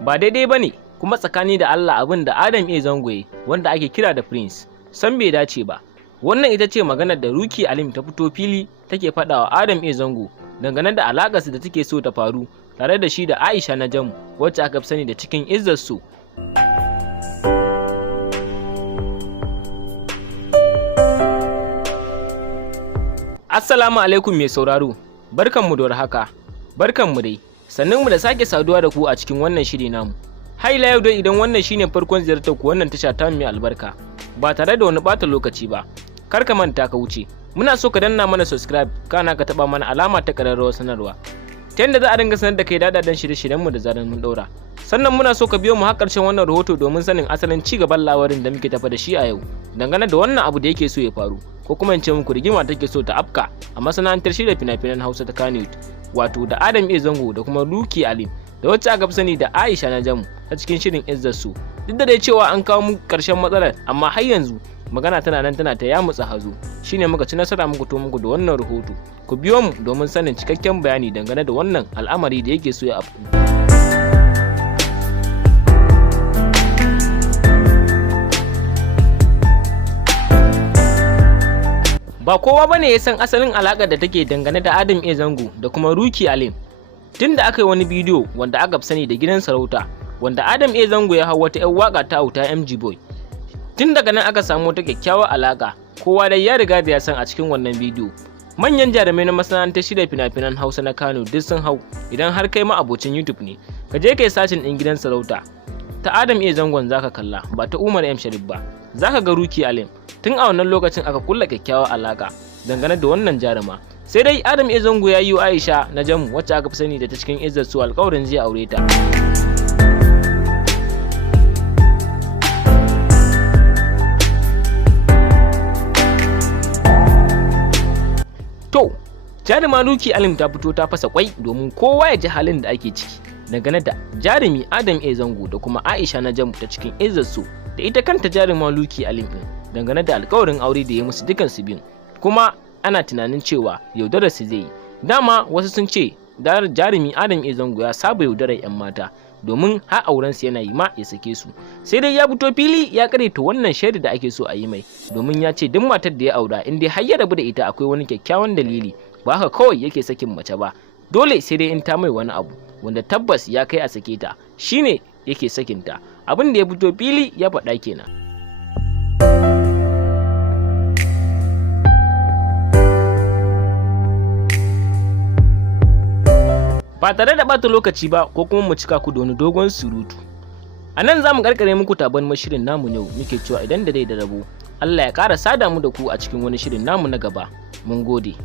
Ba daidai ba ne, kuma tsakani da Allah abin da Adam zango wanda ake kira da Prince san bai dace ba. Wannan ita ce maganar da Ruki Alim ta fito fili take faɗa wa Adam zango dangane da alakarsa da take so ta faru tare da shi da Aisha najamu wacce aka fi sani da cikin izzar su. Assalamu alaikum mai sauraro, barkanmu da warhaka, barkanmu dai, sannunmu da sake saduwa da ku a cikin wannan shiri namu. Hai la yau dai idan wannan shine farkon ziyartar ku wannan tasha ta mai albarka, ba tare da wani bata lokaci ba, kar ka manta ka wuce. Muna so ka danna mana subscribe, kana ka taba mana alama ta kararrawar sanarwa. Ta yadda za a dinga sanar da kai dadadan shirye-shiryenmu da zaran mun daura. Sannan muna so ka biyo mu har ƙarshen wannan rahoto domin sanin asalin ci gaban labarin da muke tafa da shi a yau, dangane da wannan abu da yake so ya faru. Ko kuma in ce muku rigima take so ta afka a masana'antar shirya fina-finan Hausa ta Kannywood, wato da Adam zango da kuma Ruki Alim da wacce aka fi sani da Aisha najamu ta cikin shirin izzar su. Duk da dai cewa an kawo mu karshen matsalar, amma har yanzu magana tana nan tana ta yamutsa hazo. Shine muka ci nasara muku to muku da wannan rahoto. Ku biyo mu domin sanin cikakken bayani dangane da wannan al'amari da yake so ya afku. Ba kowa bane ya san asalin alakar da take dangane da Adam zango da kuma Ruki Alim. Tunda aka yi wani bidiyo wanda aka fi sani da gidan sarauta, wanda Adam zango ya hau wata 'yar waka ta auta MG Boy. Tun daga nan aka samu wata kyakkyawar alaka, kowa dai ya riga da ya san a cikin wannan bidiyo. Manyan jarumai na masana'antar shirya fina-finan Hausa na Kano duk sun hau. Idan har kai ma abocin YouTube ne, ka je kai sacin din gidan sarauta. Ta Adam zangon zaka kalla, ba ta Umar M Sharif ba. Zaka ga Ruki Alim. Tun a wannan lokacin aka kulla kyakkyawar alaka dangane da wannan jaruma. Sai dai Adam zango ya yi wa Aisha najamu wacce aka fi sani da ta cikin izzar su alƙawarin zai aure ta. To, jaruma Ruki Alim ta fito ta fasa kwai domin kowa ya ji halin da ake ciki dangane da jarumi Adam zango da kuma Aisha najamu ta cikin izzar su da ita kanta jaruma Ruki Alim din dangane da alƙawarin aure da ya musu dukansu biyun, kuma ana tunanin cewa yaudarar su zai yi. Dama wasu sun ce jarumi Adam zango ya saba yaudarar 'yan mata domin har auren su yana yi ma ya sake su. Sai dai ya fito fili ya kareta wannan shaida da ake so a yi mai, domin ya ce duk matar da ya aura in dai har ya rabu da ita akwai wani kyakkyawan dalili, ba haka kawai yake sakin mace ba, dole sai dai in ta mai wani abu wanda tabbas ya kai a sake ta, shine yake sakinta. Abin da ya fito fili ya faɗa kenan. Ba tare da ɓata lokaci ba ko kuma mu cika ku da wani dogon surutu, a nan za mu karkare muku taban shirin namu yau, muke cewa idan da dai da rabo Allah ya ƙara sada mu da ku a cikin wani shirin namu na gaba. Mun gode.